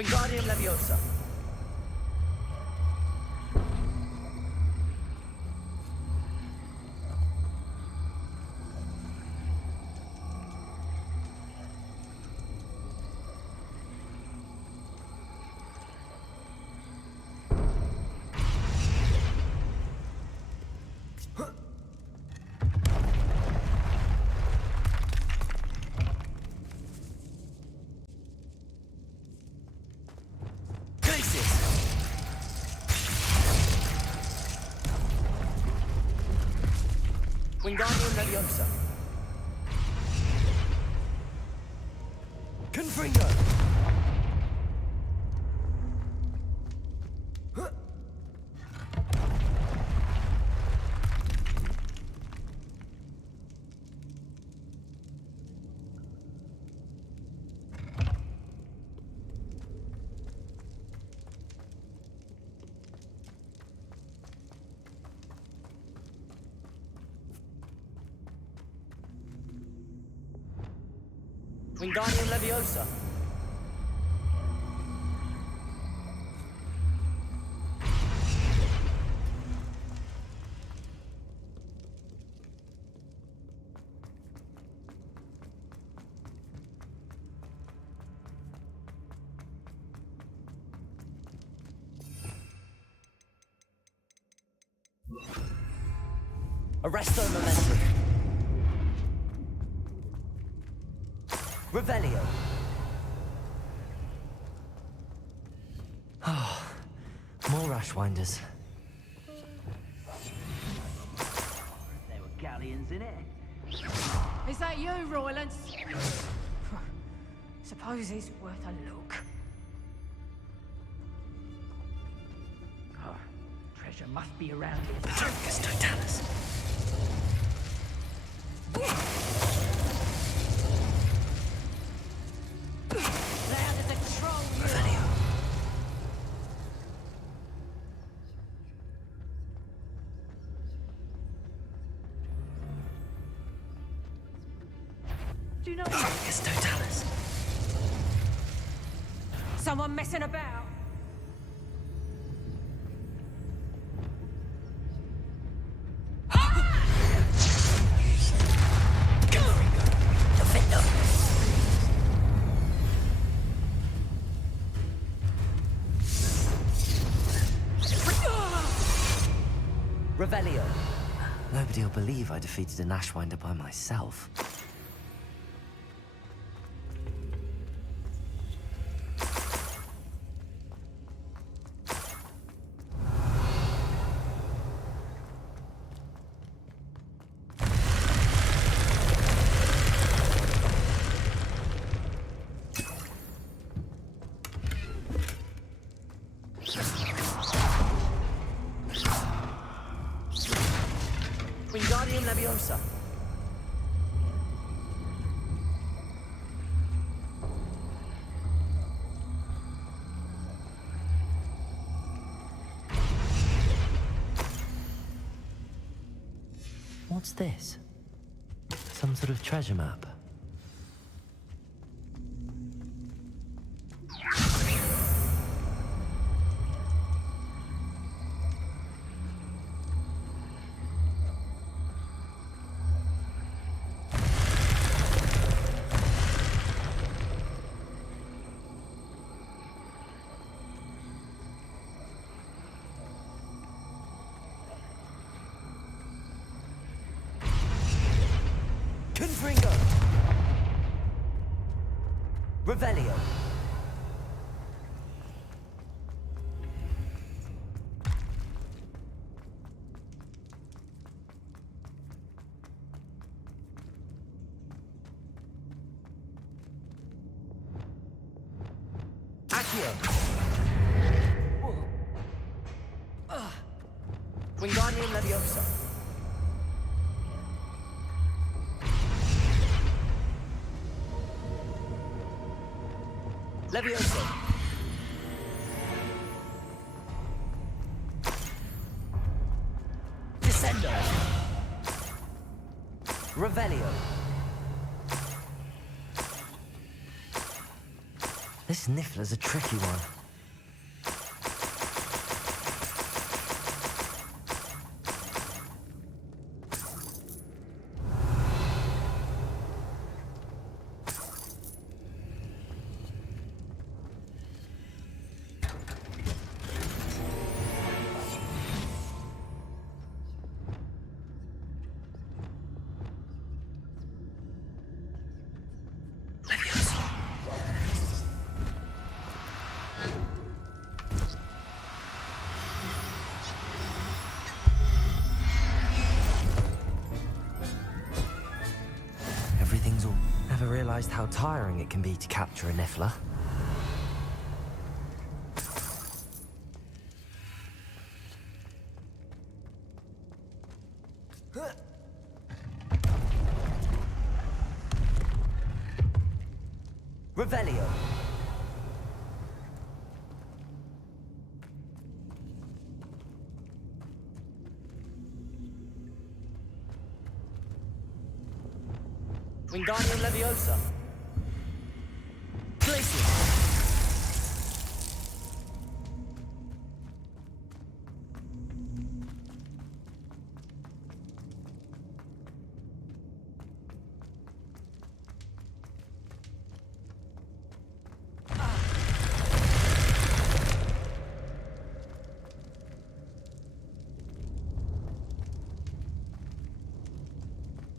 Wingardium Leviosa. Wingardium Leviosa. Confringo. Wingardium Leviosa. Arresto Momentum. Revelio. Oh, more Ashwinders. There were galleons in it. Is that you, Roylance? Suppose it's worth a look. Oh, treasure must be around here. Focus Totalis. Loud as a troll, you Revelio. Do you know Focus Totalis. Someone messing about? Revelio. Nobody will believe I defeated an Ashwinder by myself. Wingardium Leviosa. What's this? Some sort of treasure map. Confringo. Revelio. Accio. Wingardium Leviosa. Leviosa. Descendo. Revelio. This Niffler's a tricky one. Everything's all... Never realized how tiring it can be to capture a Niffler. Revelio. Wingardium Leviosa. Glacier.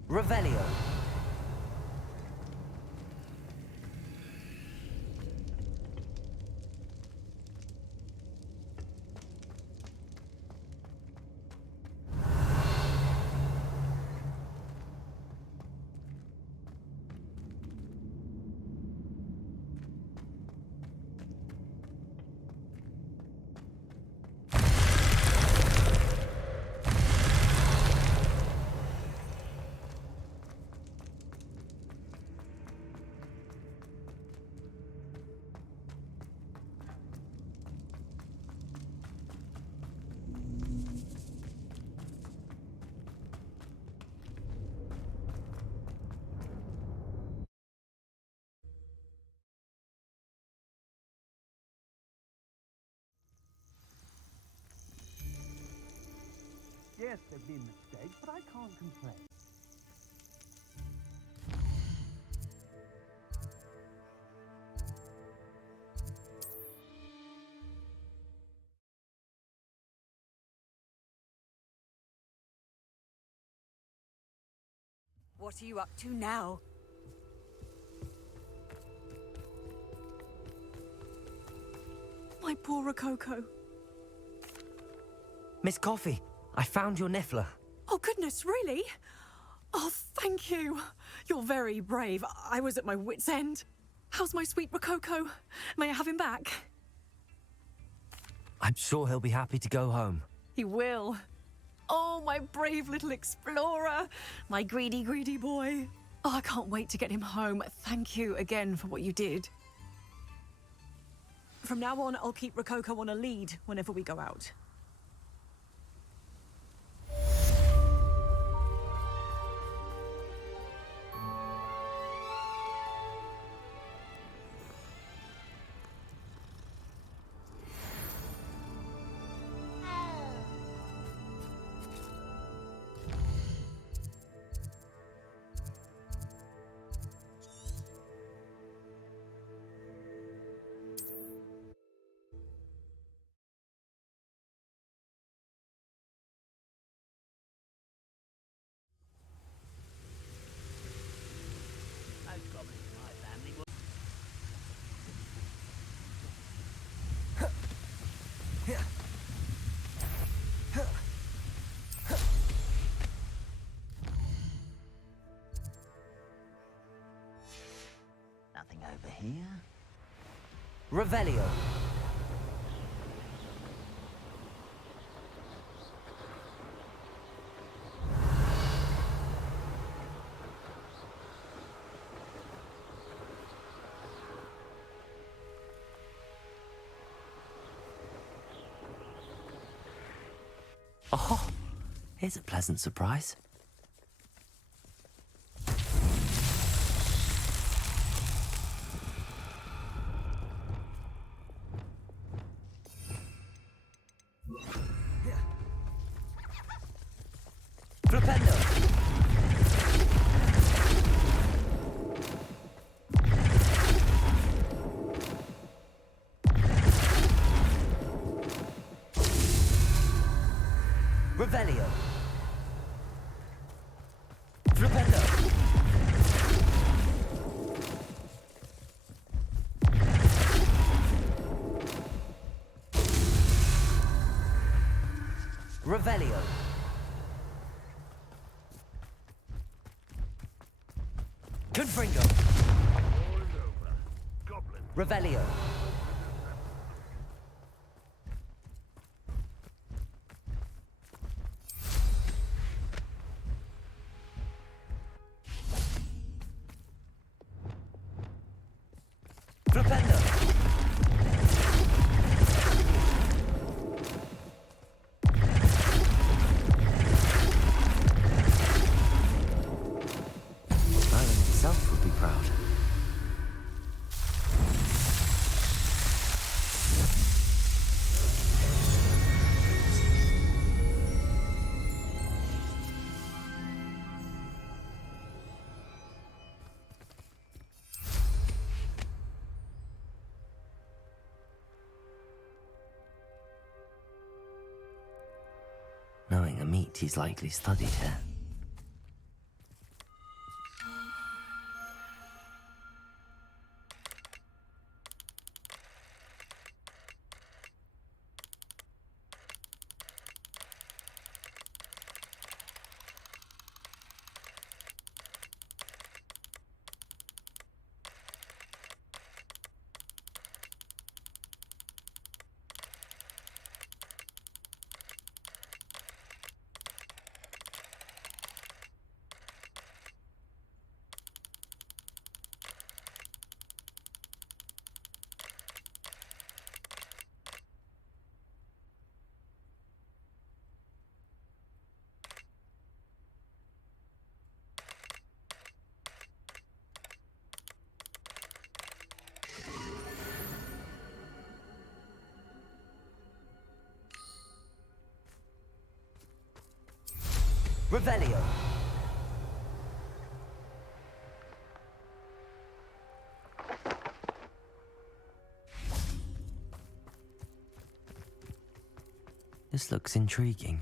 Revelio. Yes, there've been mistakes, but I can't complain. What are you up to now? My poor Rococo. Miss Coffee, I found your Niffler. Oh, goodness, really? Oh, thank you. You're very brave. I was at my wit's end. How's my sweet Rococo? May I have him back? I'm sure he'll be happy to go home. He will. Oh, my brave little explorer. My greedy, greedy boy. Oh, I can't wait to get him home. Thank you again for what you did. From now on, I'll keep Rococo on a lead whenever we go out. Nothing over here. Revelio. Oh, here's a pleasant surprise. Confringo. War is over. Goblin. Revelio. Flipendo. Island itself would be proud. Knowing a meat he's likely studied here. Revelio. This looks intriguing.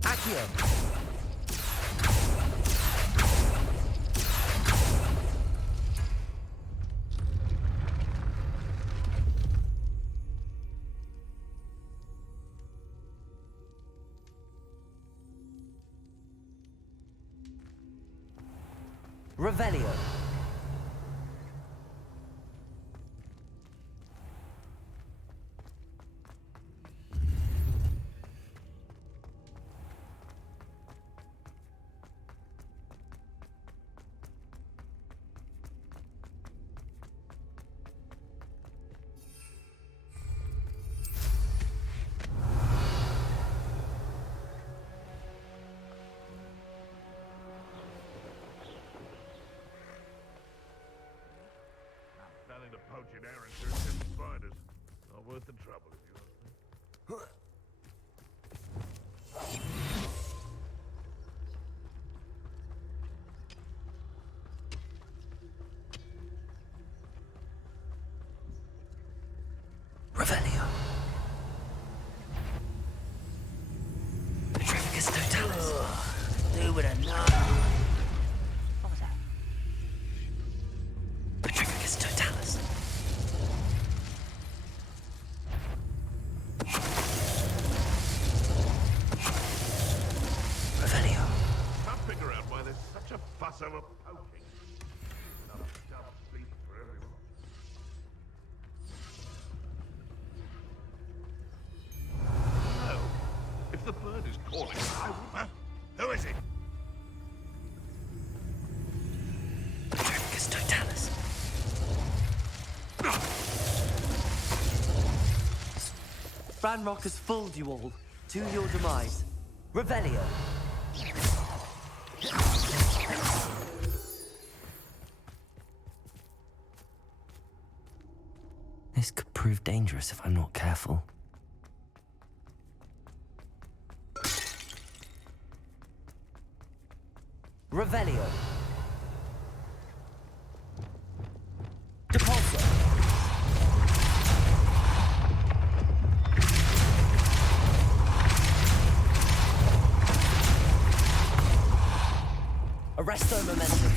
Accio. Revelio. Nothing to poach in errands or simple spiders. Not worth the trouble, if you ask me. Revelio. Petrificus totalis. Do with a no. What was that? Petrificus totalis. Revelio. Can't figure out why there's such a fuss over poaching. Not a dumb beast for everyone. No. If the bird is calling, who is it? Petrificus totalis. Ranrock has fooled you all. To your demise. Revelio. This could prove dangerous if I'm not careful. Revelio. Depulso. Arresto momentum.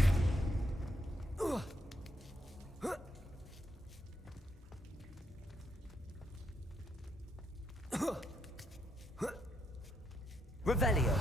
Revelio.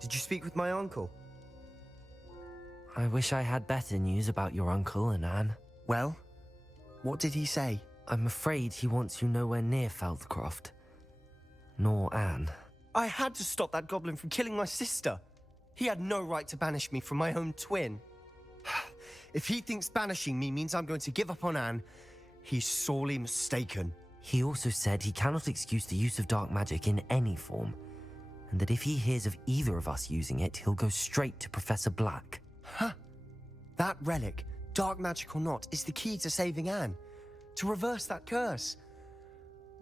Did you speak with my uncle? I wish I had better news about your uncle and Anne. Well, what did he say? I'm afraid he wants you nowhere near Feldcroft. Nor Anne. I had to stop that goblin from killing my sister. He had no right to banish me from my own twin. If he thinks banishing me means I'm going to give up on Anne, he's sorely mistaken. He also said he cannot excuse the use of dark magic in any form, and that if he hears of either of us using it, he'll go straight to Professor Black. Huh. That relic, dark magic or not, is the key to saving Anne. To reverse that curse.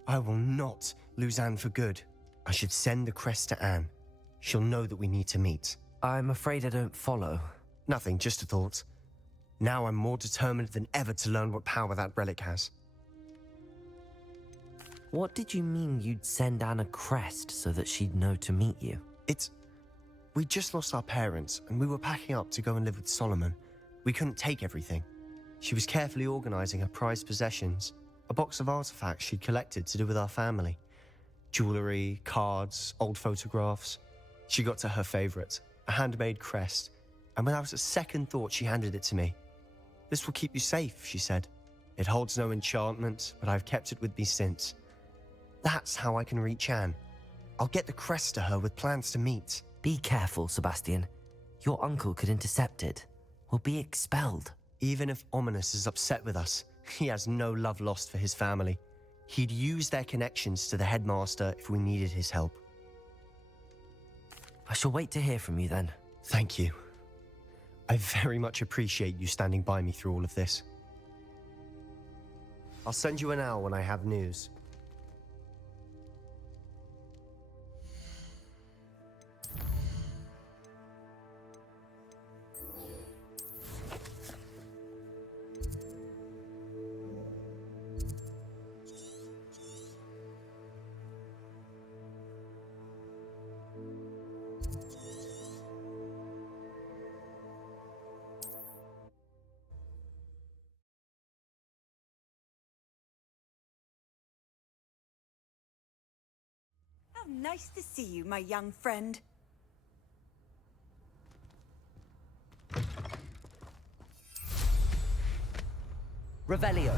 I will not lose Anne for good. I should send the crest to Anne. She'll know that we need to meet. I'm afraid I don't follow. Nothing, just a thought. Now I'm more determined than ever to learn what power that relic has. What did you mean you'd send Anne a crest so that she'd know to meet you? We just lost our parents, and we were packing up to go and live with Solomon. We couldn't take everything. She was carefully organizing her prized possessions, a box of artifacts she'd collected to do with our family. Jewelry, cards, old photographs. She got to her favorite, a handmade crest, and without a second thought, she handed it to me. "This will keep you safe," she said. "It holds no enchantment, but I've kept it with me since. That's how I can reach Anne. I'll get the crest to her with plans to meet." Be careful, Sebastian. Your uncle could intercept it. We'll be expelled. Even if Ominous is upset with us, he has no love lost for his family. He'd use their connections to the headmaster if we needed his help. I shall wait to hear from you then. Thank you. I very much appreciate you standing by me through all of this. I'll send you an owl when I have news. nice to see you, my young friend. Revelio.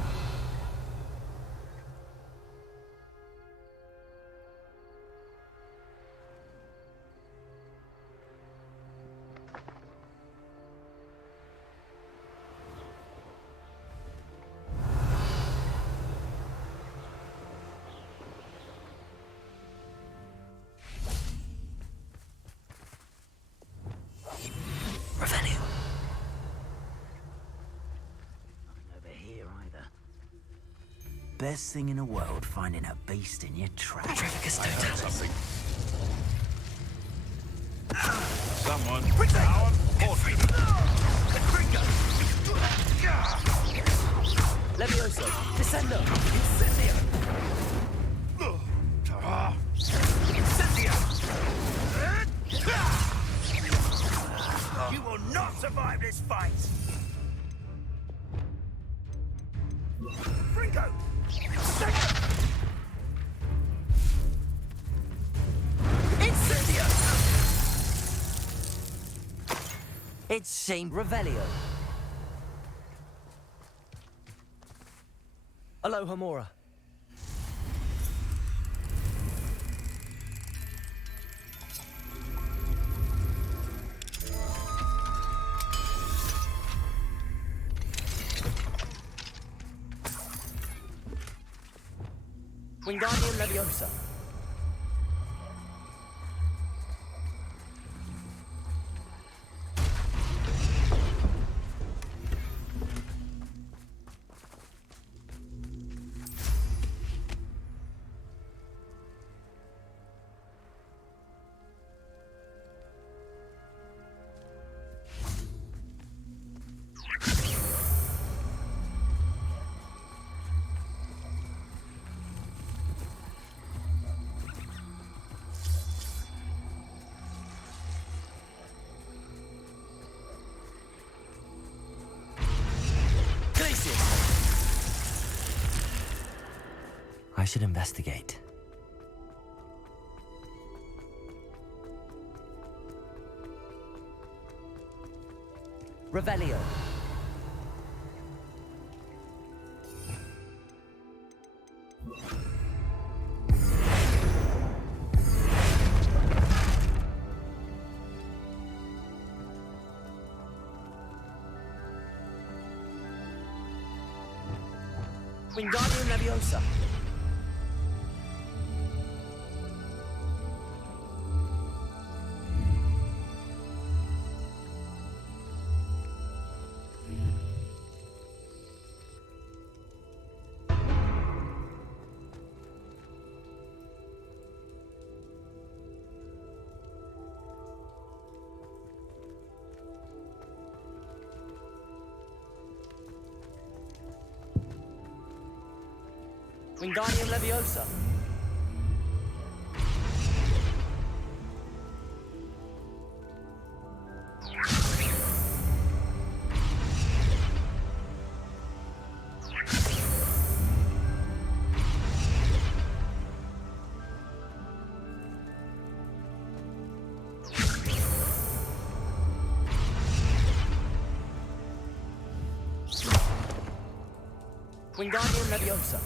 Revelio. Over here either. Best thing in the world, finding a beast in your trap. Something. Someone. Our fortune. Levioso. Descendo. Incendio. You will not survive this fight! Fringo! Incendio. It's shame. Revelio. Aloha Mora. Wingardium Leviosa. I should investigate. Revelio. Wingardium Leviosa. Wingardium Leviosa. Wingardium Leviosa.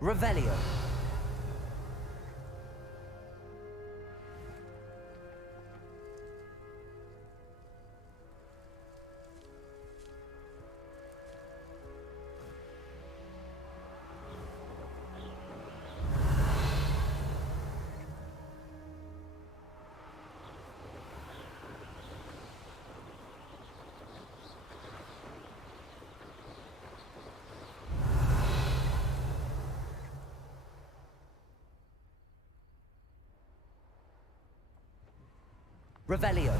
Revelio. Revelio.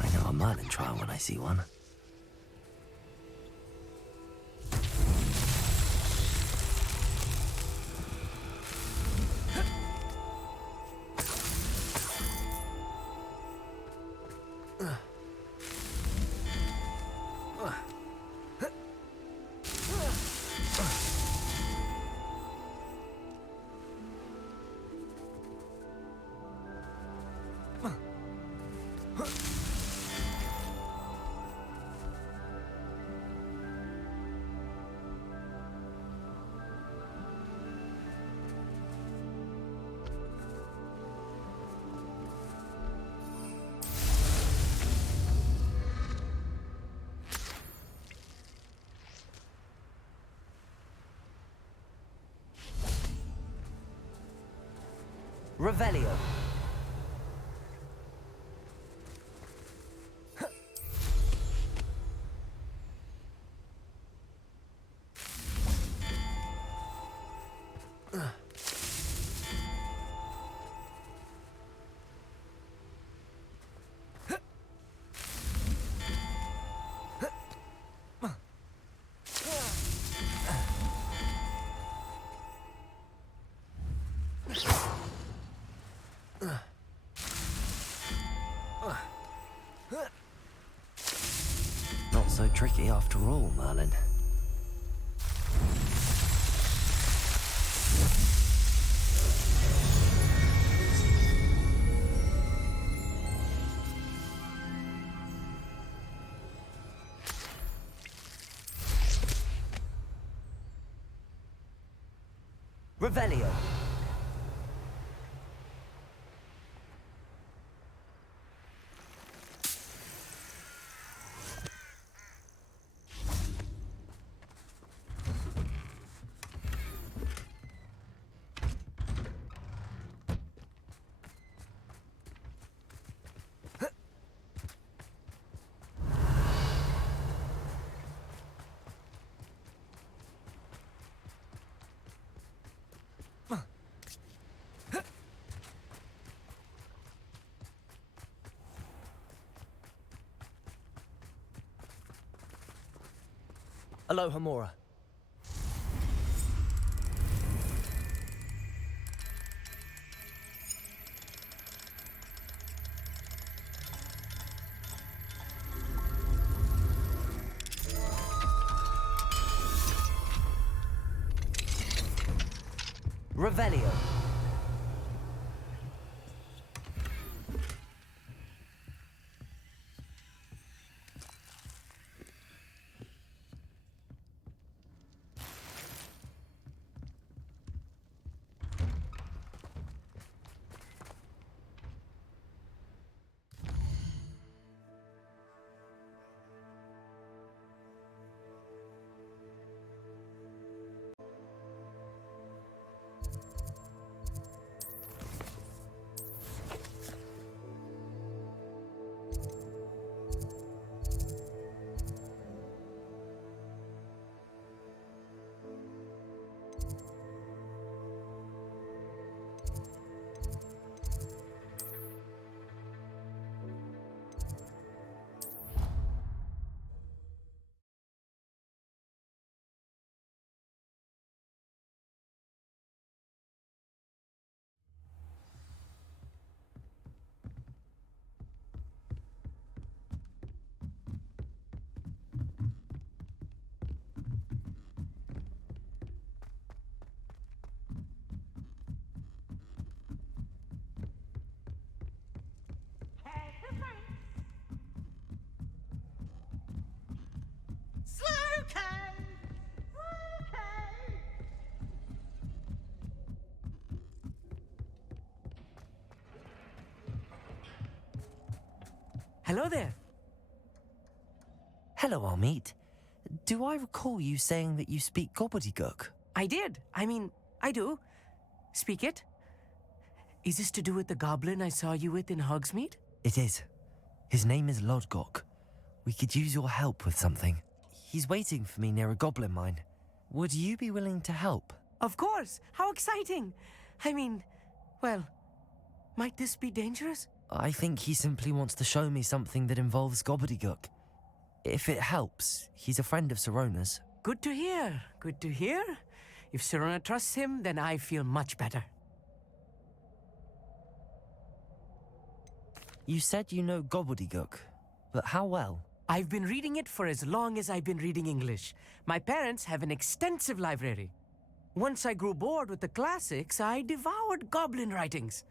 I know a Merlin trial when I see one. Revelio. Not so tricky after all, Merlin. Revelio. Aloha Mora. Revelio. Hello there. Hello, Amit. Do I recall you saying that you speak gobbledygook? I did. I mean, I do. Speak it. Is this to do with the goblin I saw you with in Hogsmeade? It is. His name is Lodgok. We could use your help with something. He's waiting for me near a goblin mine. Would you be willing to help? Of course! How exciting! I mean, well, might this be dangerous? I think he simply wants to show me something that involves gobbledygook. If it helps, he's a friend of Sirona's. Good to hear. Good to hear. If Sirona trusts him, then I feel much better. You said you know gobbledygook, but how well? I've been reading it for as long as I've been reading English. My parents have an extensive library. Once I grew bored with the classics, I devoured goblin writings.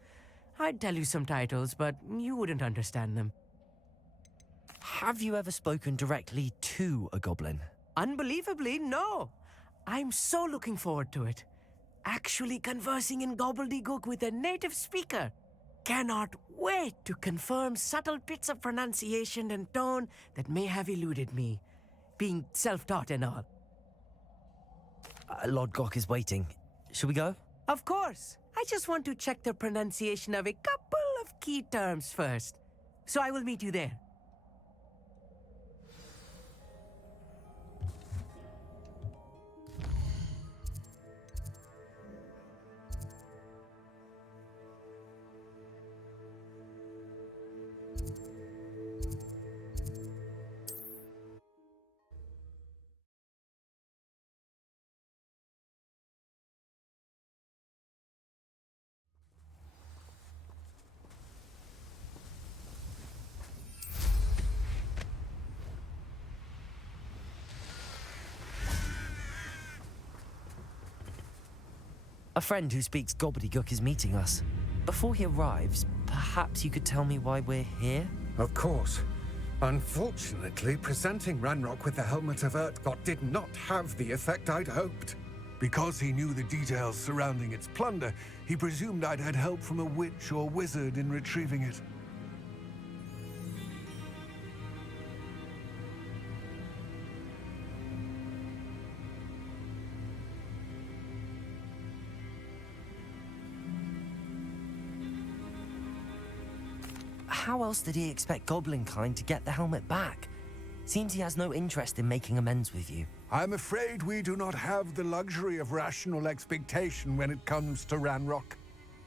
I'd tell you some titles, but you wouldn't understand them. Have you ever spoken directly to a goblin? Unbelievably, no. I'm so looking forward to it. Actually conversing in gobbledygook with a native speaker. Cannot wait to confirm subtle bits of pronunciation and tone that may have eluded me, being self-taught and all. Lodgok is waiting. Shall we go? Of course. I just want to check the pronunciation of a couple of key terms first. So I will meet you there. A friend who speaks gobbledygook is meeting us. Before he arrives, perhaps you could tell me why we're here? Of course. Unfortunately, presenting Ranrock with the Helmet of Urtkot did not have the effect I'd hoped. Because he knew the details surrounding its plunder, he presumed I'd had help from a witch or wizard in retrieving it. How else did he expect Goblinkind to get the helmet back? Seems he has no interest in making amends with you. I'm afraid we do not have the luxury of rational expectation when it comes to Ranrock.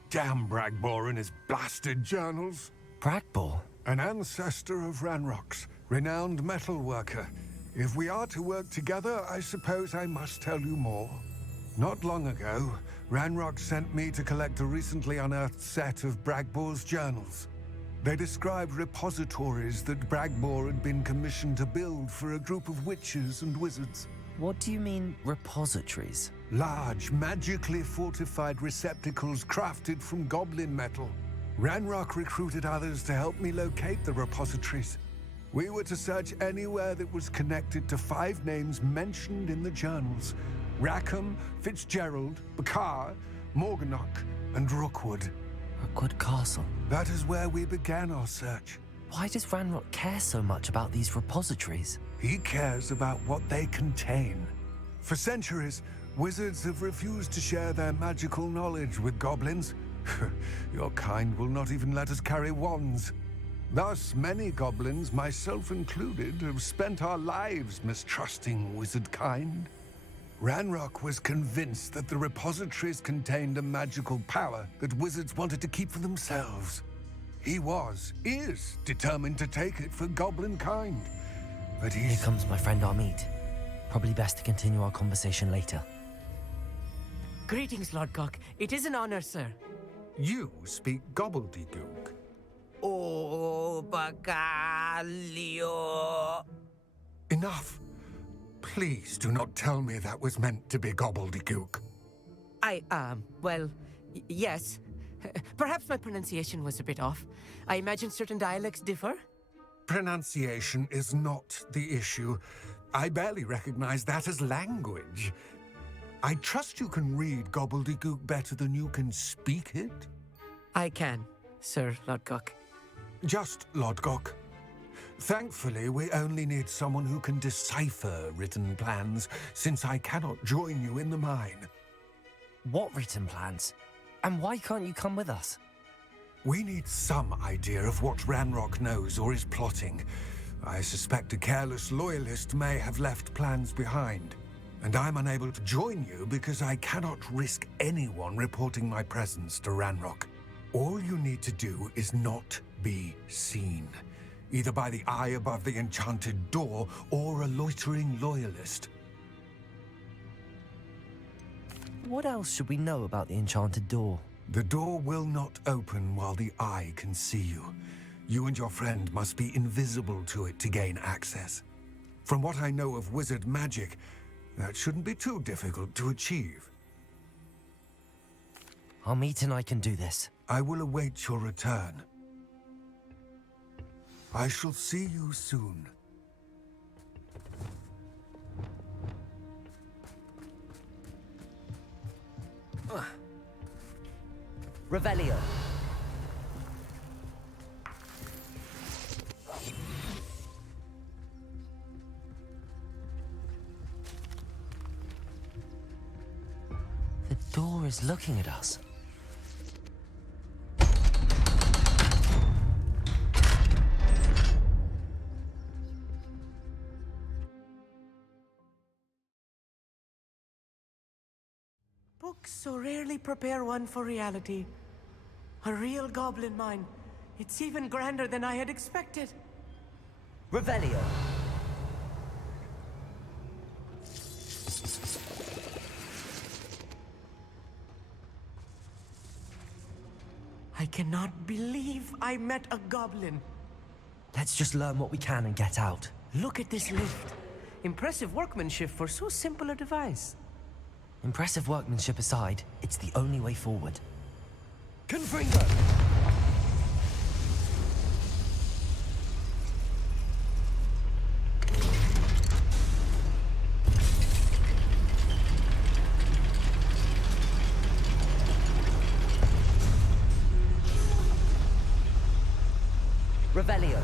Damn Bragbor and his blasted journals. Bragbor? An ancestor of Ranrock's, renowned metal worker. If we are to work together, I suppose I must tell you more. Not long ago, Ranrock sent me to collect a recently unearthed set of Bragbor's journals. They described repositories that Bragbor had been commissioned to build for a group of witches and wizards. What do you mean, repositories? Large, magically fortified receptacles crafted from goblin metal. Ranrock recruited others to help me locate the repositories. We were to search anywhere that was connected to 5 names mentioned in the journals: Rackham, Fitzgerald, Bakar, Morganach, and Rookwood. Rookwood Castle. That is where we began our search. Why does Ranrock care so much about these repositories? He cares about what they contain. For centuries, wizards have refused to share their magical knowledge with goblins. Your kind will not even let us carry wands. Thus, many goblins, myself included, have spent our lives mistrusting wizard kind. Ranrock was convinced that the repositories contained a magical power that wizards wanted to keep for themselves. He is determined to take it for goblin kind. But Here comes my friend Armid. Probably best to continue our conversation later. Greetings, Lodgok. It is an honor, sir. You speak gobbledygook. Oh, Bacalio. Enough. Please do not tell me that was meant to be gobbledygook. Yes. Perhaps my pronunciation was a bit off. I imagine certain dialects differ. Pronunciation is not the issue. I barely recognize that as language. I trust you can read gobbledygook better than you can speak it? I can, Sir Lodgok. Just Lodgok. Thankfully, we only need someone who can decipher written plans, since I cannot join you in the mine. What written plans? And why can't you come with us? We need some idea of what Ranrock knows or is plotting. I suspect a careless loyalist may have left plans behind. And I'm unable to join you because I cannot risk anyone reporting my presence to Ranrock. All you need to do is not be seen, either by the eye above the enchanted door or a loitering loyalist. What else should we know about the enchanted door? The door will not open while the eye can see you. You and your friend must be invisible to it to gain access. From what I know of wizard magic, that shouldn't be too difficult to achieve. Amit and I can do this. I will await your return. I shall see you soon. Revelio. The door is looking at us. Books so rarely prepare one for reality. A real goblin mine. It's even grander than I had expected. Revelio. I cannot believe I met a goblin. Let's just learn what we can and get out. Look at this lift. Impressive workmanship for so simple a device. Impressive workmanship aside, it's the only way forward. Confringo. Revelio.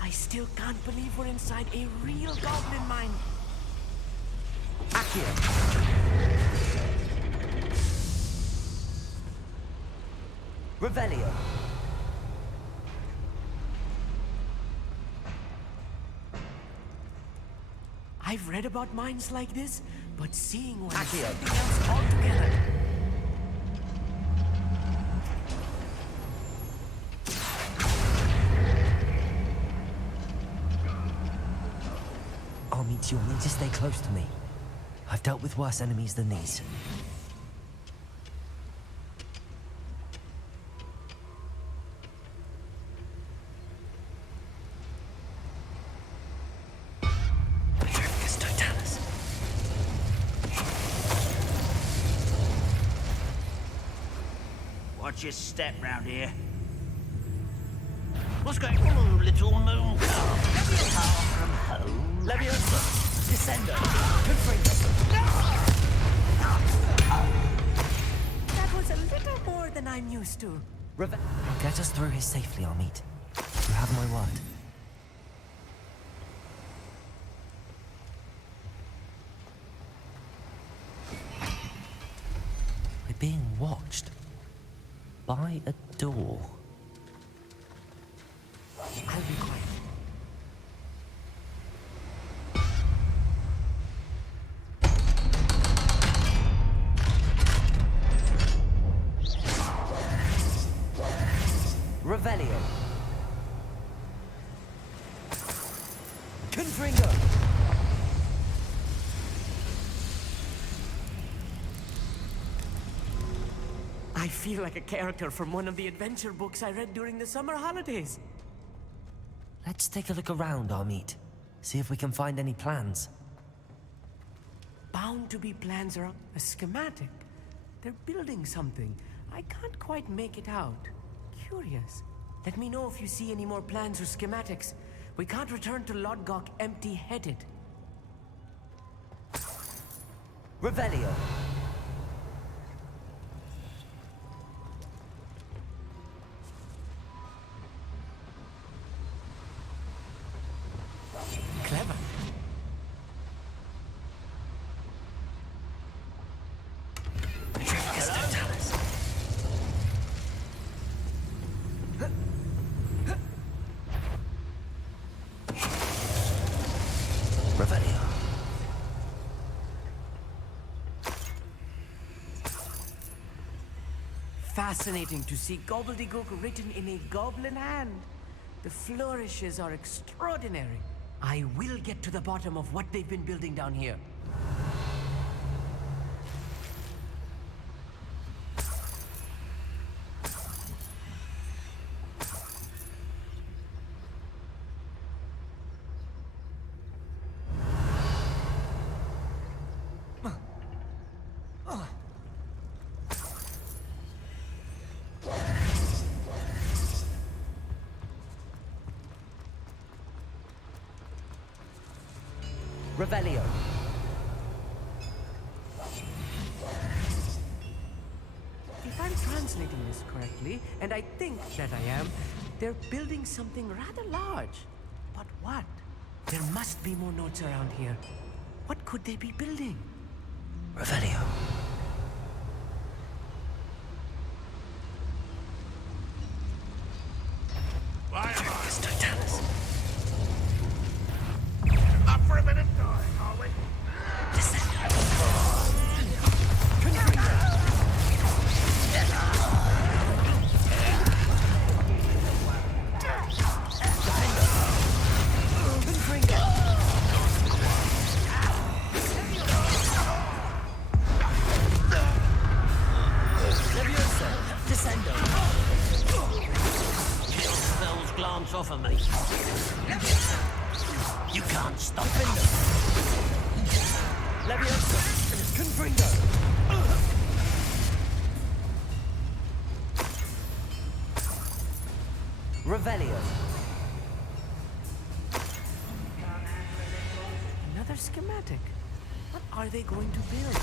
I still can't believe we're inside a real goblin mine. Accio. Revelio. I've read about mines like this, but seeing one is Accio. something else altogether. Amit, you'll need to stay close to me. I've dealt with worse enemies than these. Watch your step round here. What's going on, little moon calf? Far from home. Leviosa. Descendo. Confringo. That was a little more than I'm used to. Get us through here safely, Amit. You have my word. We're being watched. By a door. I'll be quiet. Revelio. Confringo. I feel like a character from one of the adventure books I read during the summer holidays. Let's take a look around, Amit. See if we can find any plans. Bound to be plans or a schematic. They're building something. I can't quite make it out. Curious. Let me know if you see any more plans or schematics. We can't return to Lodgok empty-headed. Revelio. Clever. fascinating to see gobbledygook written in a goblin hand. The flourishes are extraordinary. I will get to the bottom of what they've been building down here. Revelio. If I'm translating this correctly, and I think that I am, they're building something rather large. But what? There must be more notes around here. What could they be building? Revelio. Up for a minute dying, are we? Glance off of me. You can't stop it. Leviosa. Confringo. Revelio. Another schematic. What are they going to build?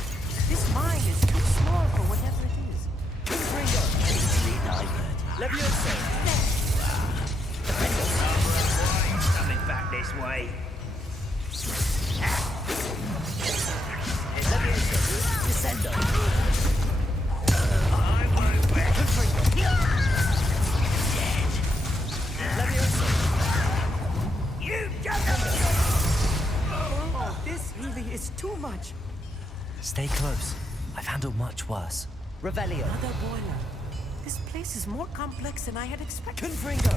This mine is too small for whatever it is. Confringo. Easily divert. Leviosa. Coming back this way. Descendo. I won't wet. You Oh, this really is too much. Stay close. I've handled much worse. Revelio. Another boiler. This place is more complex than I had expected. Confringo.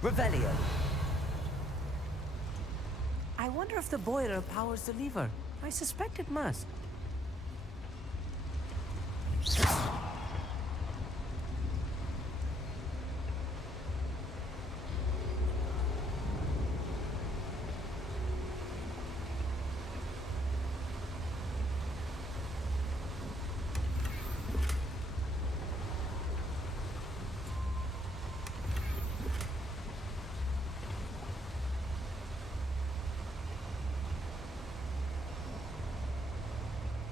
Revelio. I wonder if the boiler powers the lever. I suspect it must.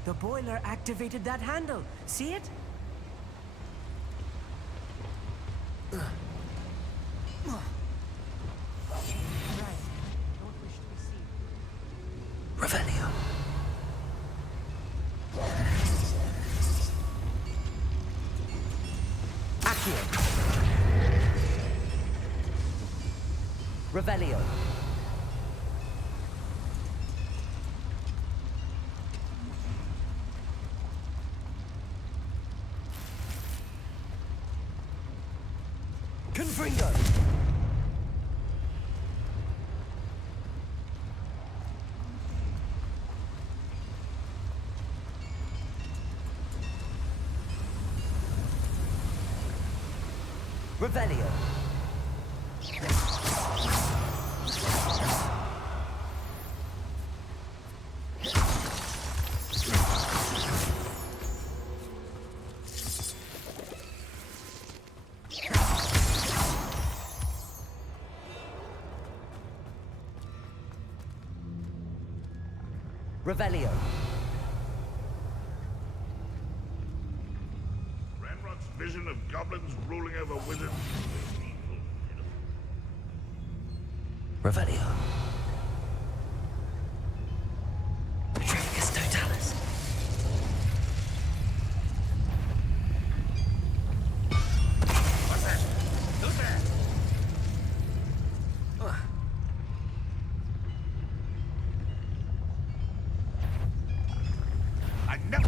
The boiler activated that handle. See it? Right. Don't wish to be seen. Revelio. Accio. Revelio. Confringo. Revelio. Revelio. Ranrock's vision of goblins ruling over wizards. Revelio. Totalis. What's that? Who's there? No!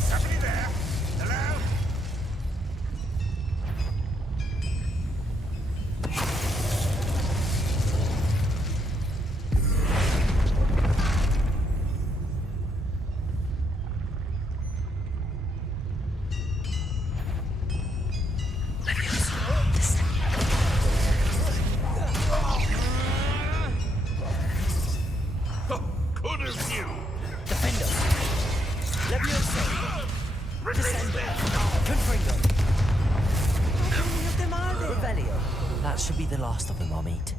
Somebody there? Hello? Oh, good of you! Defender. Leviosa. Descender. Confringo. How many of them are there? Revelio. That should be the last of them, Amit.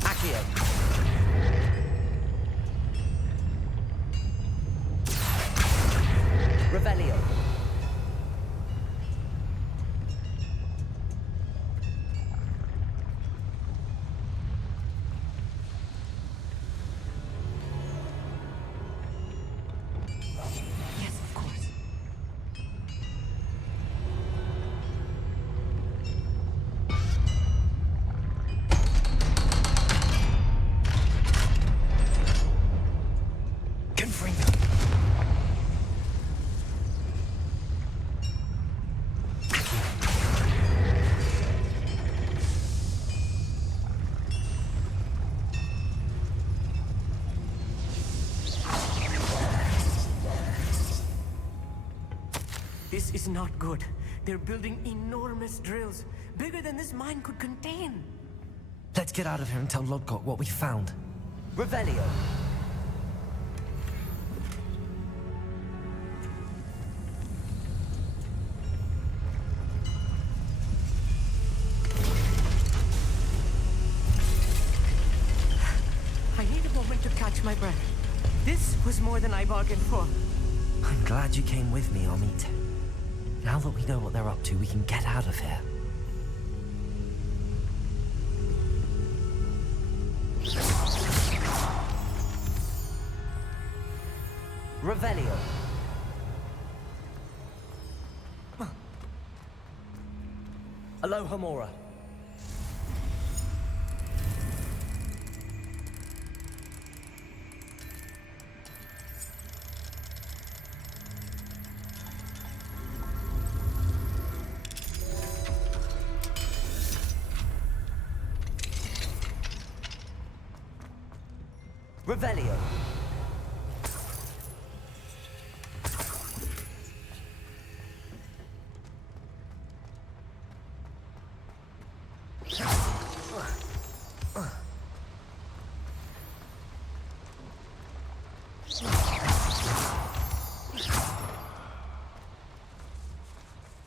Accio. Revelio. Yes, of course. Confringo. This is not good. They're building enormous drills, bigger than this mine could contain. Let's get out of here and tell Lodgok what we found. Revelio. I need a moment to catch my breath. This was more than I bargained for. I'm glad you came with me, Amit. Now that we know what they're up to, we can get out of here. Revelio. Alohomora. Revelio.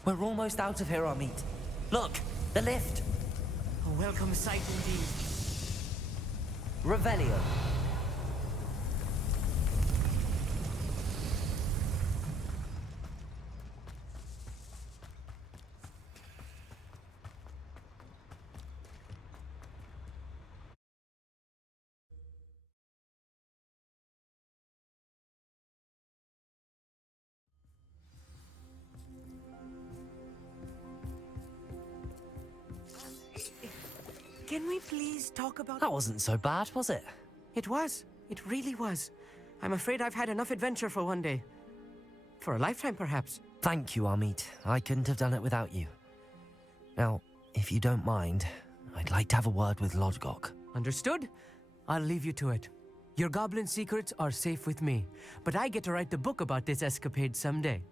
We're almost out of here, Amit. Look, the lift. A welcome sight indeed. Revelio. Can we please talk about... That wasn't so bad, was it? It was. It really was. I'm afraid I've had enough adventure for one day. For a lifetime, perhaps. Thank you, Amit. I couldn't have done it without you. Now, if you don't mind, I'd like to have a word with Lodgok. Understood? I'll leave you to it. Your goblin secrets are safe with me, but I get to write the book about this escapade someday.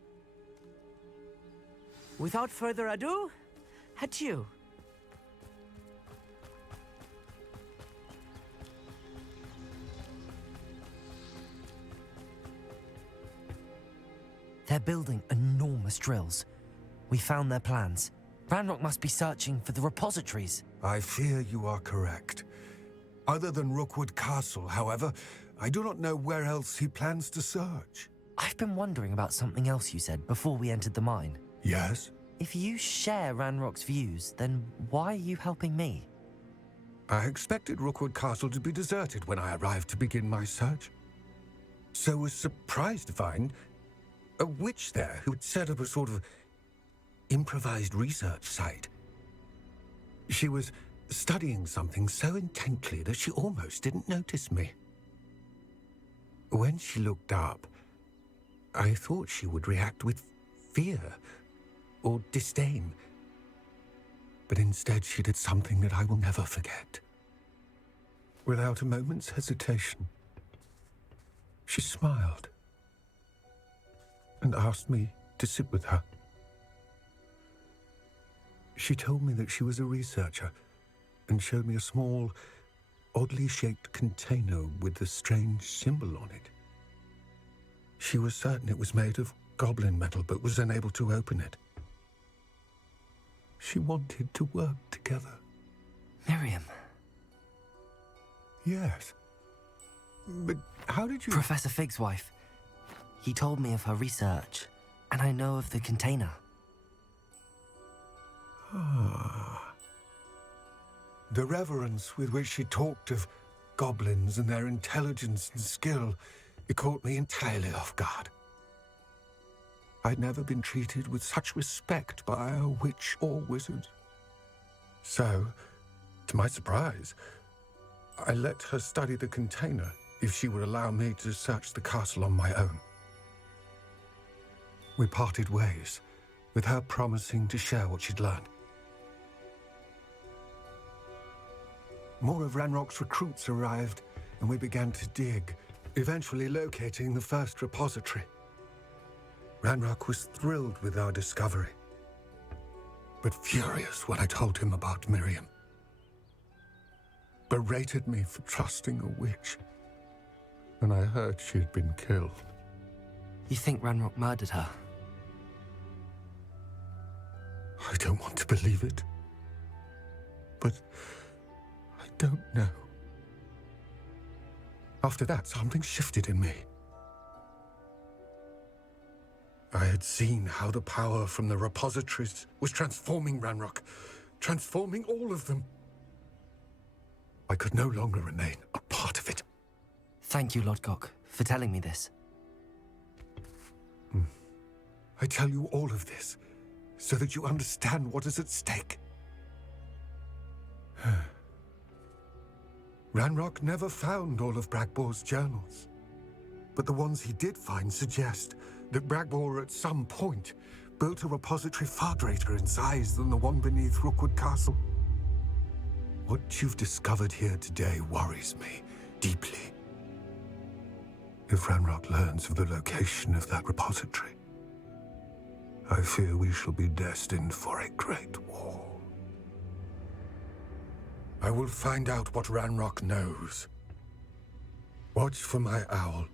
Without further ado, adieu. They're building enormous drills. We found their plans. Ranrock must be searching for the repositories. I fear you are correct. Other than Rookwood Castle, however, I do not know where else he plans to search. I've been wondering about something else you said before we entered the mine. Yes? If you share Ranrock's views, then why are you helping me? I expected Rookwood Castle to be deserted when I arrived to begin my search. So was surprised to find a witch there who had set up a sort of improvised research site. She was studying something so intently that she almost didn't notice me. When she looked up, I thought she would react with fear or disdain. But instead she did something that I will never forget. Without a moment's hesitation, she smiled and asked me to sit with her. She told me that she was a researcher and showed me a small, oddly shaped container with a strange symbol on it. She was certain it was made of goblin metal, but was unable to open it. She wanted to work together. Miriam. Yes. But how did you... Professor Fig's wife. He told me of her research, and I know of the container. Ah. The reverence with which she talked of goblins and their intelligence and skill, it caught me entirely off guard. I'd never been treated with such respect by a witch or wizard. So, to my surprise, I let her study the container if she would allow me to search the castle on my own. We parted ways, with her promising to share what she'd learned. More of Ranrock's recruits arrived, and we began to dig, eventually locating the first repository. Ranrock was thrilled with our discovery, but furious when I told him about Miriam. Berated me for trusting a witch, and I heard she had been killed. You think Ranrock murdered her? I don't want to believe it, but I don't know. After that, something shifted in me. I had seen how the power from the repositories was transforming Ranrock, transforming all of them. I could no longer remain a part of it. Thank you, Lodgok, for telling me this. I tell you all of this so that you understand what is at stake. Ranrock never found all of Bragbor's journals, but the ones he did find suggest that Bragbor at some point built a repository far greater in size than the one beneath Rookwood Castle. What you've discovered here today worries me deeply. If Ranrock learns of the location of that repository, I fear we shall be destined for a great war. I will find out what Ranrock knows. Watch for my owl.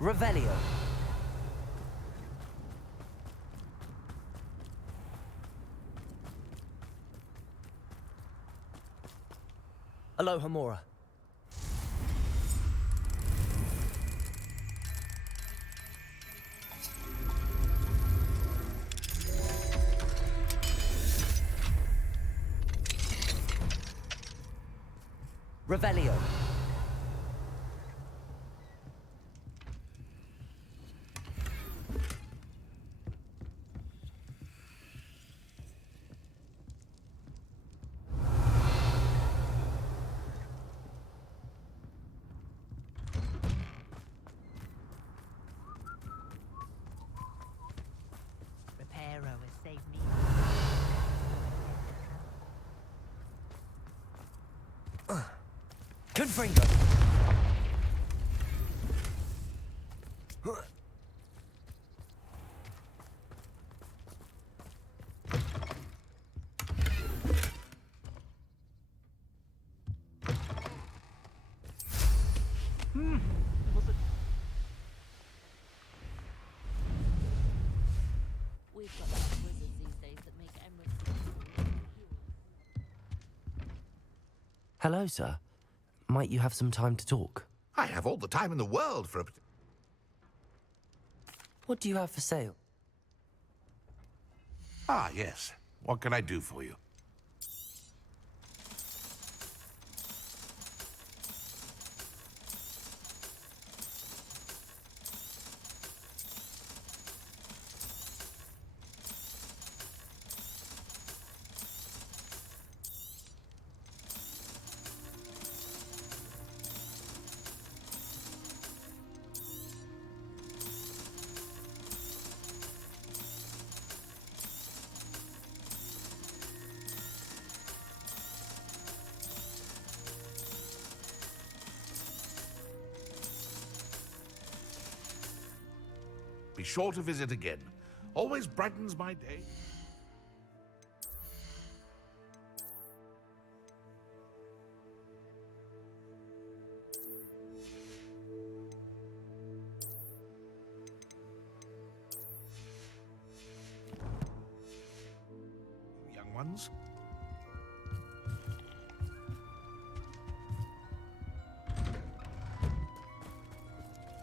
Revelio. Aloha Mora. Revelio. Confringo. We've got some wizards these days that make emeralds. Hello, sir. Might you have some time to talk? I have all the time in the world for a... What do you have for sale? Ah, yes. What can I do for you? Be sure to visit again. Always brightens my day. Young ones.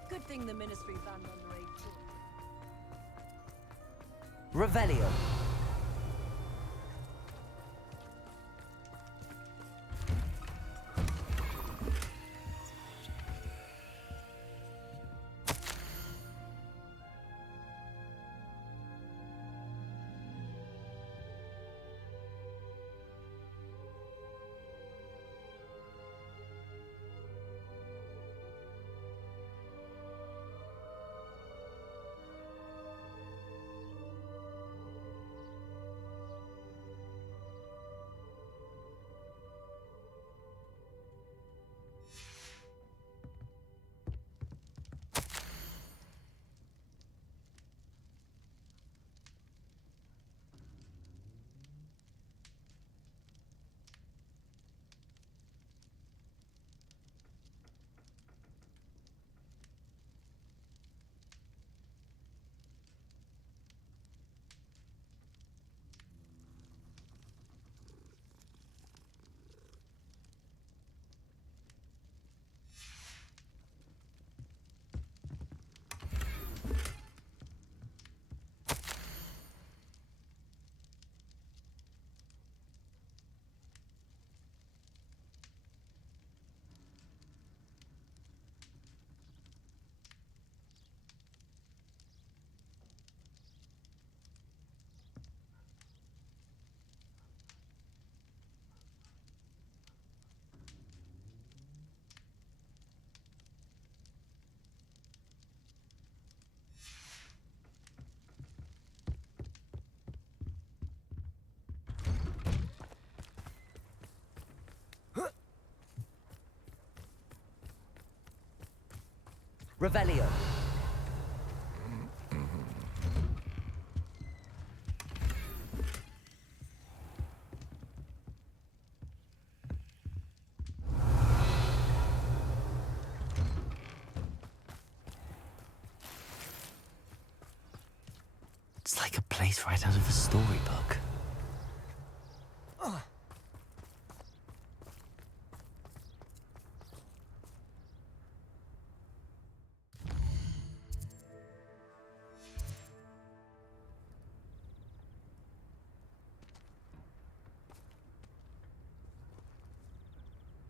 Good thing the ministry banned underage children. Revelio. Revelio. It's like a place right out of a storybook.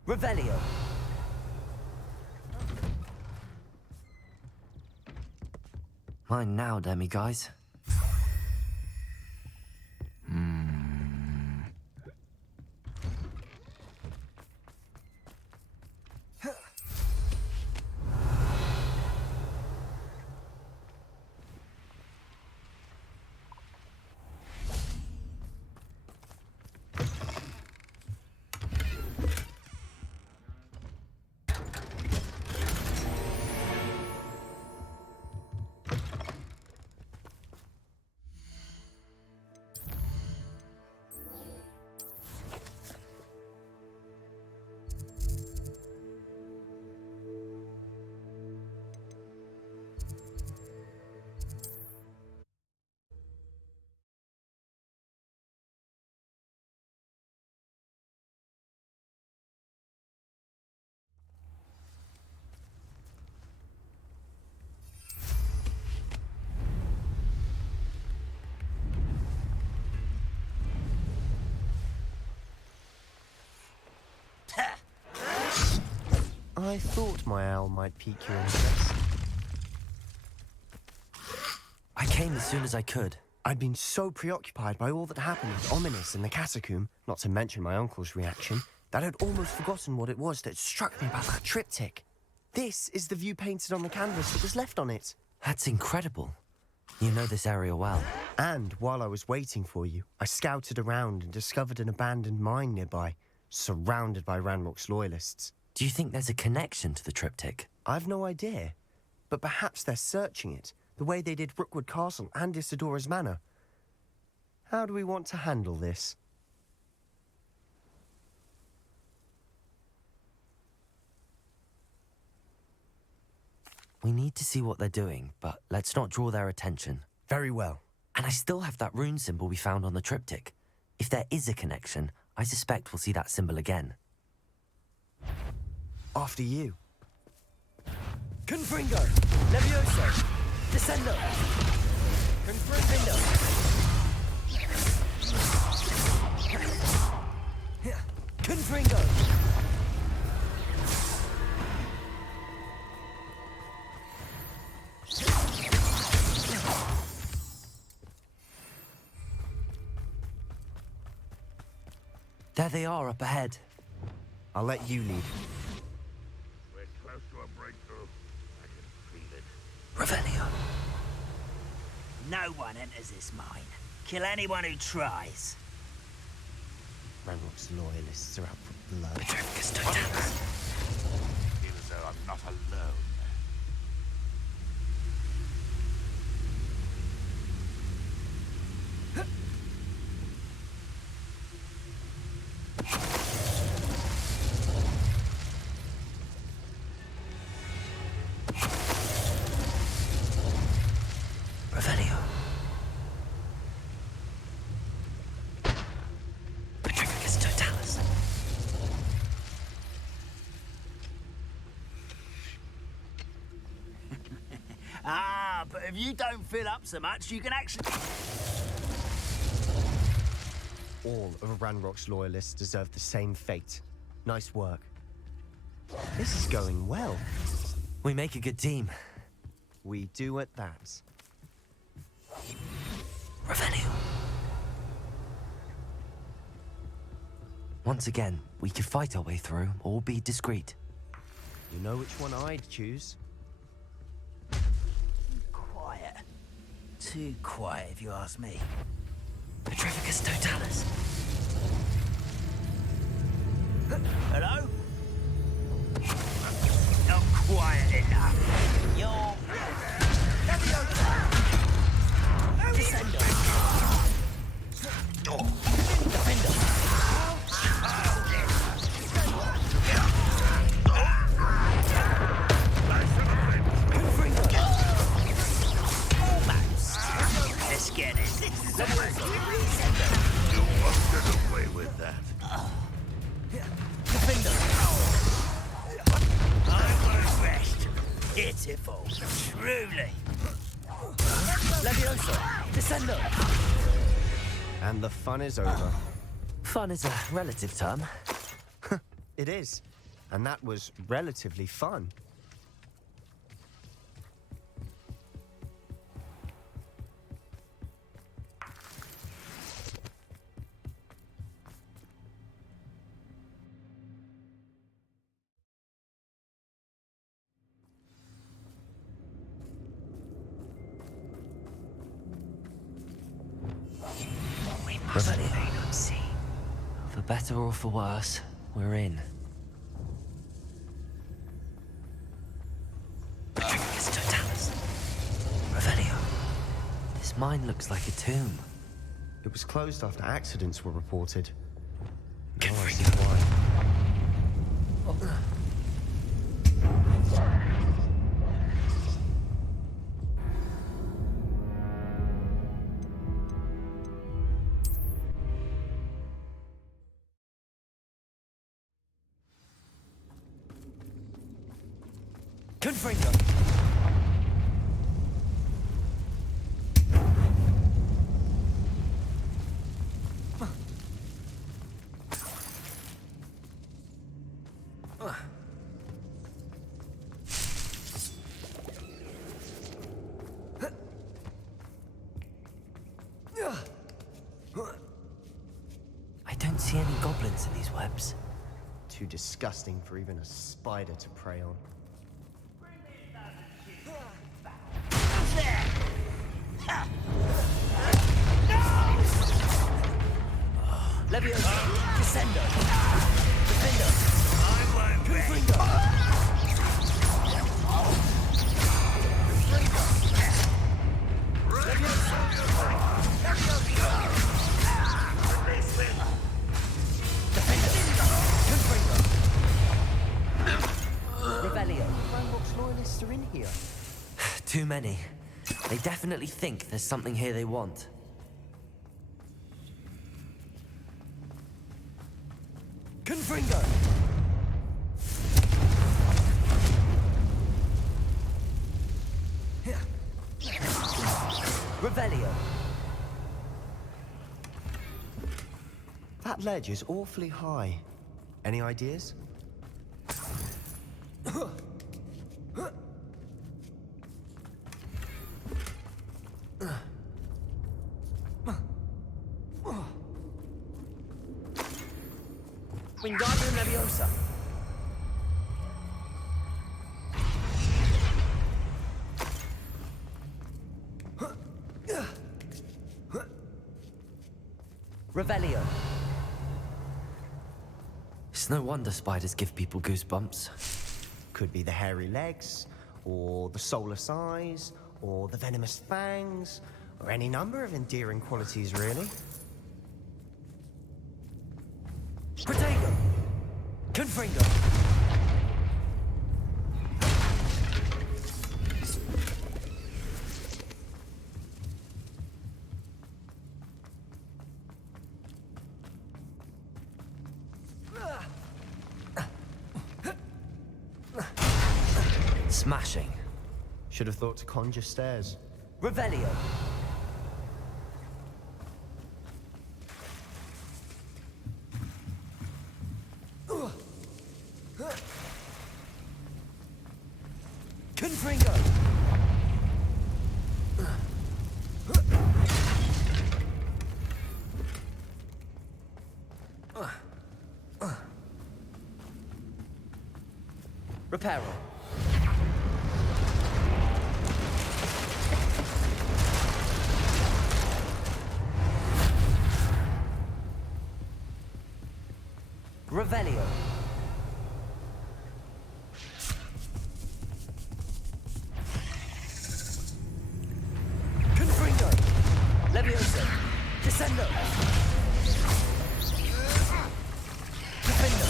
Revelio. Mine now, demiguise. I thought my owl might pique your interest. I came as soon as I could. I'd been so preoccupied by all that happened with Ominous in the catacomb, not to mention my uncle's reaction, that I'd almost forgotten what it was that struck me about that triptych. This is the view painted on the canvas that was left on it. That's incredible. You know this area well. And while I was waiting for you, I scouted around and discovered an abandoned mine nearby, surrounded by Ranrock's loyalists. Do you think there's a connection to the triptych? I've no idea, but perhaps they're searching it, the way they did Rookwood Castle and Isidora's Manor. How do we want to handle this? We need to see what they're doing, but let's not draw their attention. Very well. And I still have that rune symbol we found on the triptych. If there is a connection, I suspect we'll see that symbol again. After you. Confringo! Levioso! Descendo! Confringo! Confringo! There they are up ahead. I'll let you lead. We're close to a breakthrough. I can feel it. Revelio. No one enters this mine. Kill anyone who tries. Ranrock's loyalists are out for blood. Feel as though I'm not alone. Revelio. Petrificus totalis. Ah, but if you don't fill up so much, you can actually... All of Ranrock's loyalists deserve the same fate. Nice work. This is going well. We make a good team. We do at that. Revelio. Once again, we could fight our way through or be discreet. You know which one I'd choose? Quiet. Too quiet, if you ask me. Petrificus totalis. Hello? Not quiet enough. You're... Descendo. Defender. Almost. Let's get it. You won't get away with that. Defender. I won't rest. Pitiful. Truly. Levioso! Descendo! And the fun is over. Fun is a relative term. It is. And that was relatively fun. Revelio. For better or for worse, we're in. Petrificus totalis. Revelio. This mine looks like a tomb. It was closed after accidents were reported. Now I Confringo. see why. Confringo! see any goblins in these webs? Too disgusting for even a spider to prey on. Leviosa! Descendo! Defender! Confringo! Revelio. Ranrock's loyalists are in here. Too many. They definitely think there's something here they want. Confringo! Revelio. That ledge is awfully high. Any ideas? Wingardium Leviosa. Revelio. It's no wonder spiders give people goosebumps. Could be the hairy legs, or the soulless eyes, or the venomous fangs, or any number of endearing qualities, really. Protego. Confringo. Smashing. Should have thought to conjure stairs. Revelio. Confringo. Reparo. Revelio. Confringo. Leviosa. Descendo. Defender.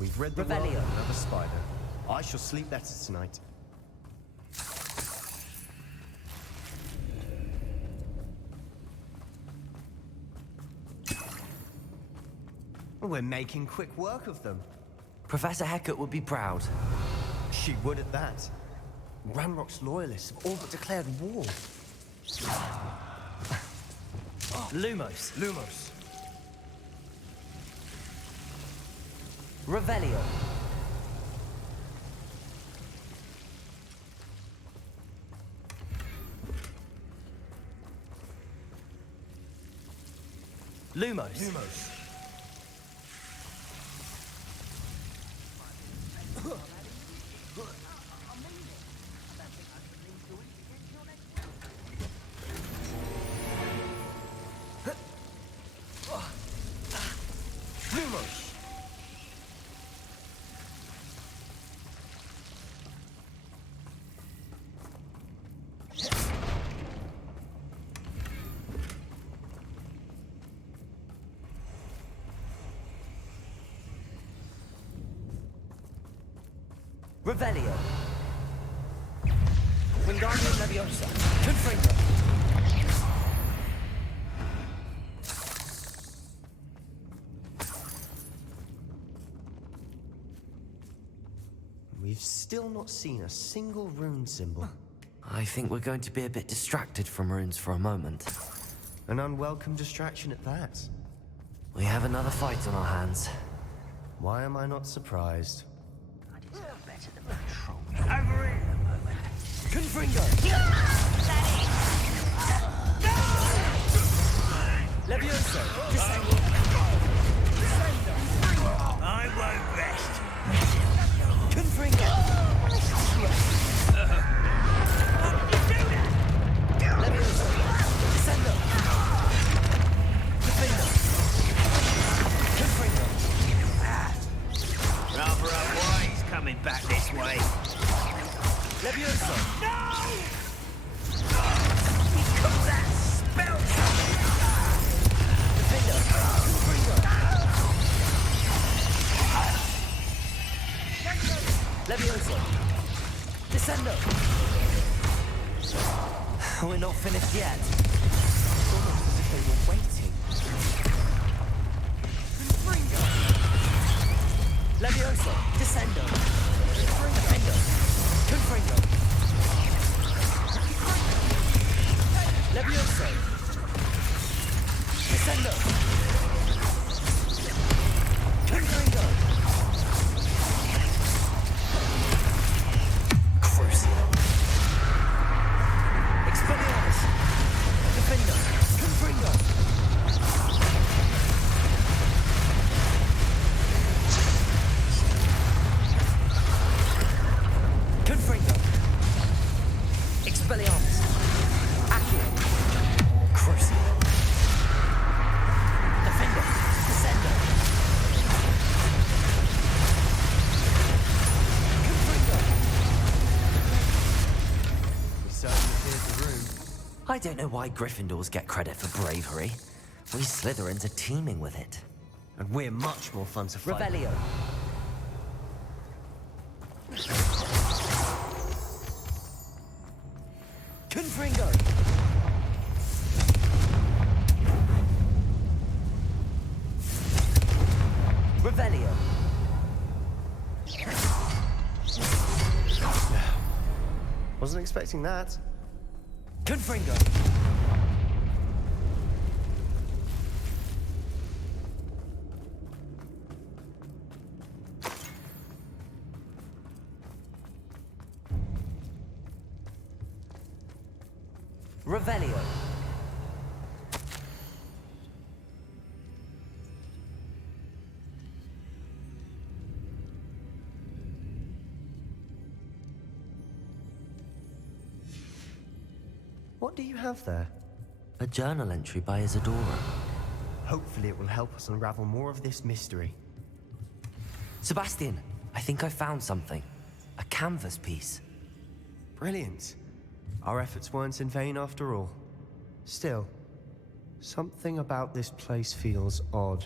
We've read the Revelio. world of another spider. I shall sleep better tonight. We're making quick work of them. Professor Hecat would be proud. She would at that. Ranrock's loyalists have all but declared war. Lumos. Lumos. Revelio. Lumos. Lumos. Lumos. Revelio. Wingardium Leviosa. Confringo. We've still not seen a single rune symbol. I think we're going to be a bit distracted from runes for a moment. An unwelcome distraction at that. We have another fight on our hands. Why am I not surprised? Better than patrol. Over here. Confringo. Levioso! Descendo! I won't rest. Confringo! Levioso! Descendo! Defendo! Confringo! Rather unwise coming back this way. Levioso! Because that spells something. Defendo! Confringo! Levioso! Descendo! We're not finished yet. Almost as if they were waiting. Confringo! Levioso! Descendo! Defendo! Confringo! Levioso! Descendo! Confringo! Crucio! Expelliarmus! Defendo! Confringo! Confringo! Expelliarmus! Accio! Crucio! Defendo! Descendo! Confringo! We certainly cleared the room. I don't know why Gryffindors get credit for bravery. We Slytherins are teeming with it. And we're much more fun to fight. Revelio! Confringo! Revelio! Wasn't expecting that. Confringo! Revelio! What do you have there? A journal entry by Isadora. Hopefully it will help us unravel more of this mystery. Sebastian, I think I found something. A canvas piece. Brilliant. Our efforts weren't in vain after all. Still, something about this place feels odd.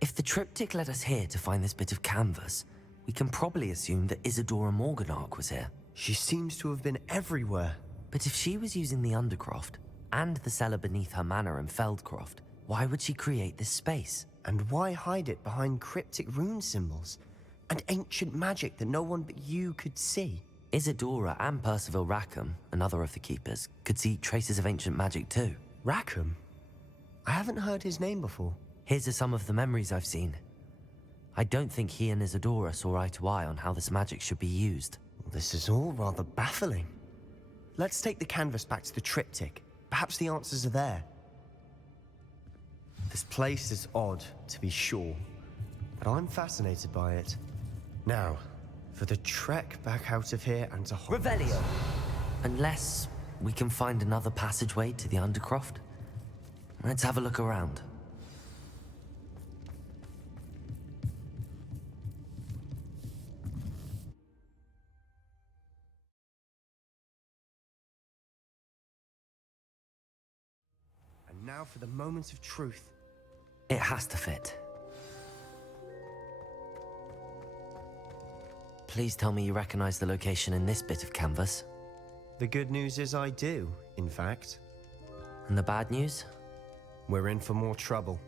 If the triptych led us here to find this bit of canvas, we can probably assume that Isadora Morganach was here. She seems to have been everywhere. But if she was using the Undercroft, and the cellar beneath her manor in Feldcroft, why would she create this space? And why hide it behind cryptic rune symbols? And ancient magic that no one but you could see? Isadora and Percival Rackham, another of the Keepers, could see traces of ancient magic too. Rackham? I haven't heard his name before. Here's some of the memories I've seen. I don't think he and Isadora saw eye to eye on how this magic should be used. This is all rather baffling. Let's take the canvas back to the triptych. Perhaps the answers are there. This place is odd, to be sure, but I'm fascinated by it. Now, for the trek back out of here and to Hogwarts. Revelio! Unless we can find another passageway to the Undercroft. Let's have a look around. And now for the moment of truth. It has to fit. Please tell me you recognize the location in this bit of canvas. The good news is I do, in fact. And the bad news? We're in for more trouble.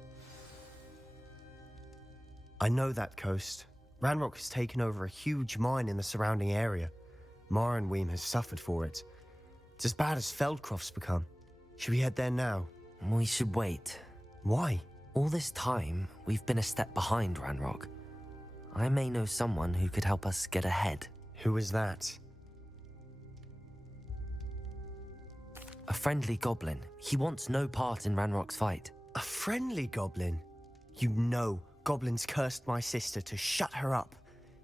I know that coast. Ranrock has taken over a huge mine in the surrounding area. Marrenweem has suffered for it. It's as bad as Feldcroft's become. Should we head there now? We should wait. Why? All this time, we've been a step behind Ranrock. I may know someone who could help us get ahead. Who is that? A friendly goblin. He wants no part in Ranrock's fight. A friendly goblin? You know, goblins cursed my sister to shut her up.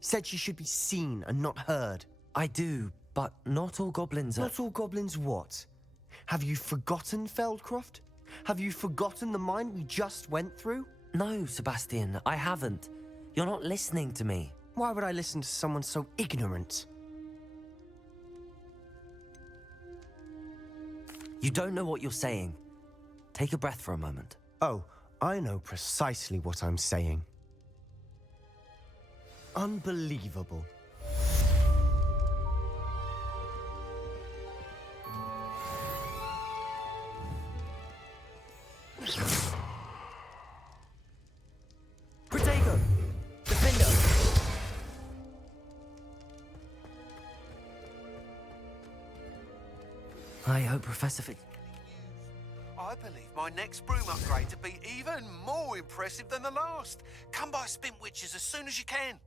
Said she should be seen and not heard. I do, but not all goblins are... Not all goblins what? Have you forgotten, Feldcroft? Have you forgotten the mine we just went through? No, Sebastian, I haven't. You're not listening to me. Why would I listen to someone so ignorant? You don't know what you're saying. Take a breath for a moment. Oh, I know precisely what I'm saying. Unbelievable. Protego! Defender! I hope Professor Fitz... I believe my next broom upgrade to be even more impressive than the last. Come by Spintwitches as soon as you can.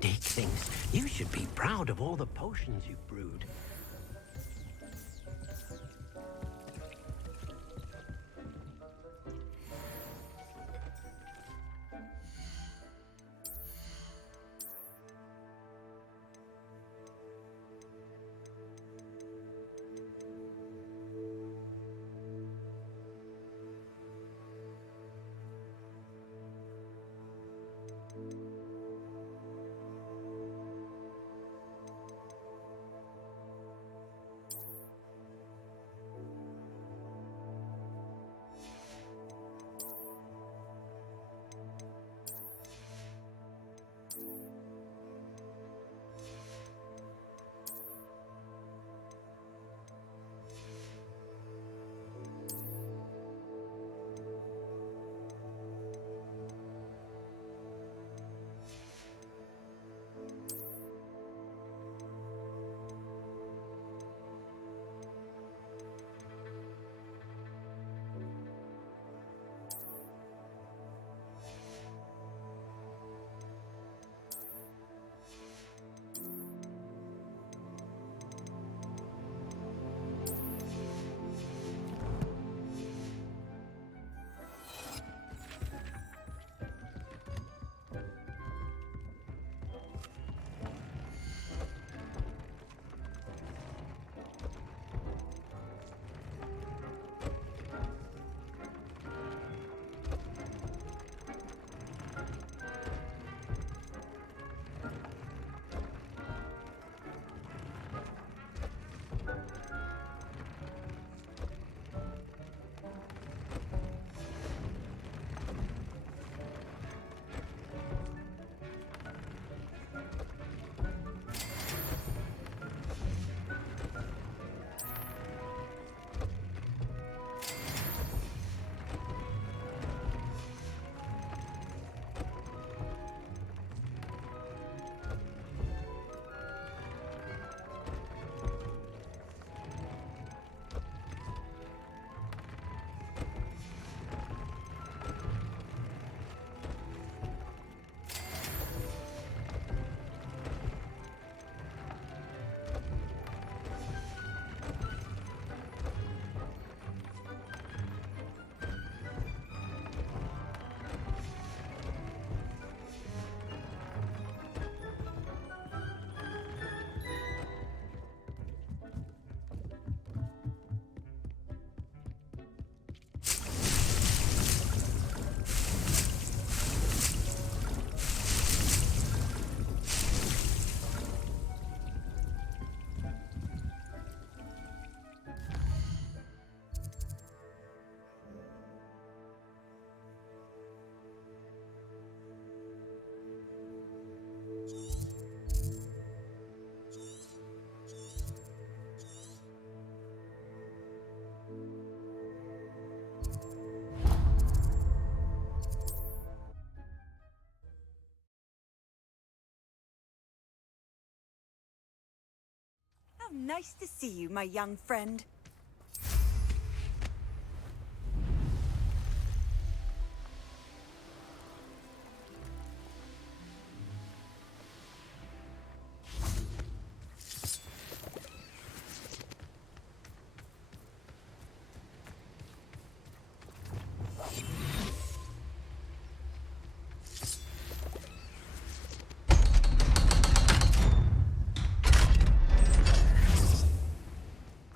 Dick thinks you should be proud of all the potions you've brewed. How nice to see you, my young friend.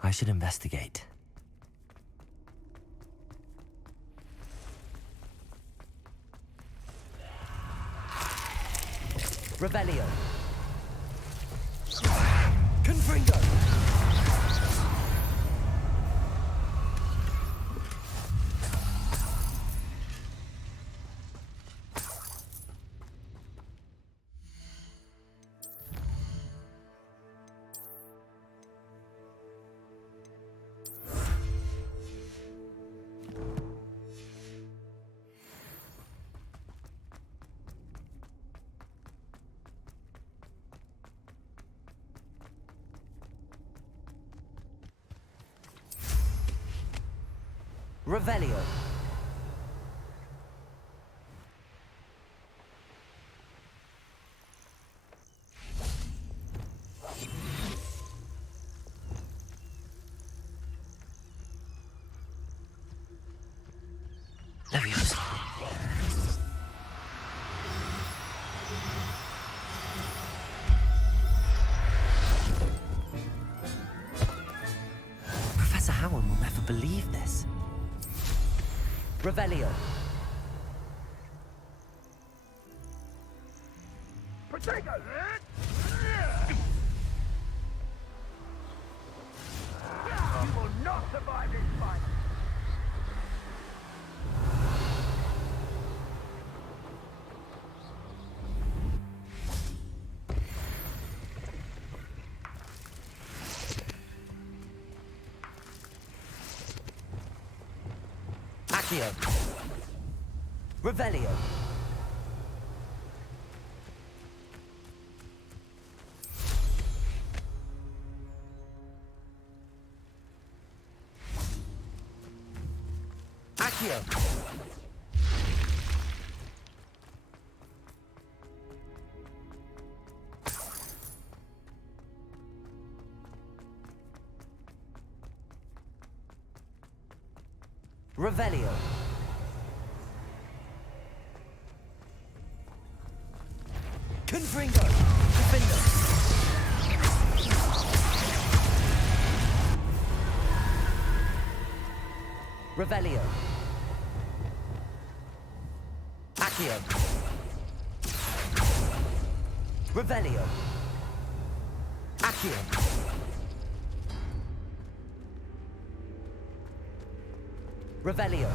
I should investigate. Revelio. Confringo. Revelio. Leviosa. Professor Howard will never believe this. Revelio. Potato! You will not survive this fight! Accio. Revelio. Accio. Revelio. Confringo. Defender. Revelio. Accio. Revelio. Accio. Revelio.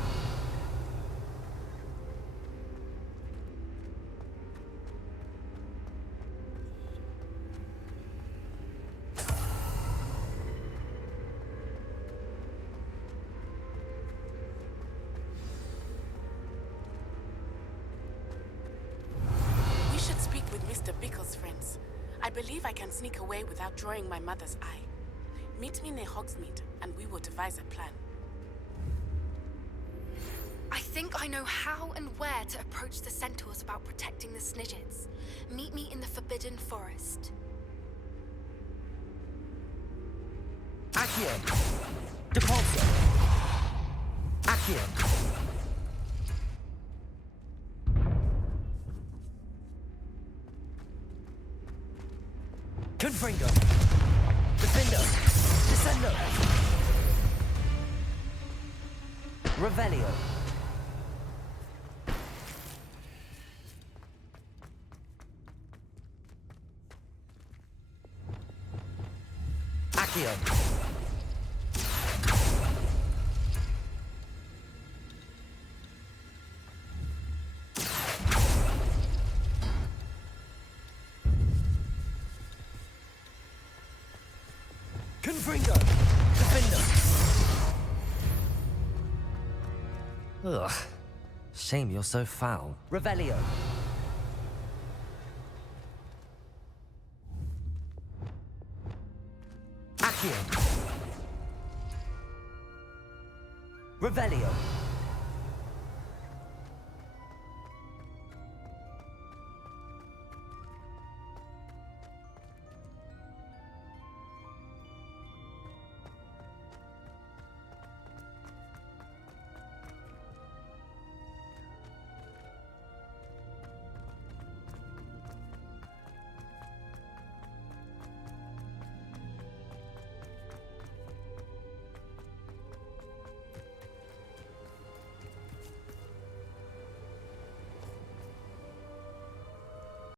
We should speak with Mr. Bickle's friends. I believe I can sneak away without drawing my mother's eye. Meet me near Hogsmeade, and we will devise a plan. I think I know how and where to approach the centaurs about protecting the Snidgets. Meet me in the Forbidden Forest. Accio. Depulso. Accio. Confringo. Defender. Descendo. Revelio. Accio. Confringo. Defender. Ugh. Shame you're so foul. Revelio. Accio. Revelio.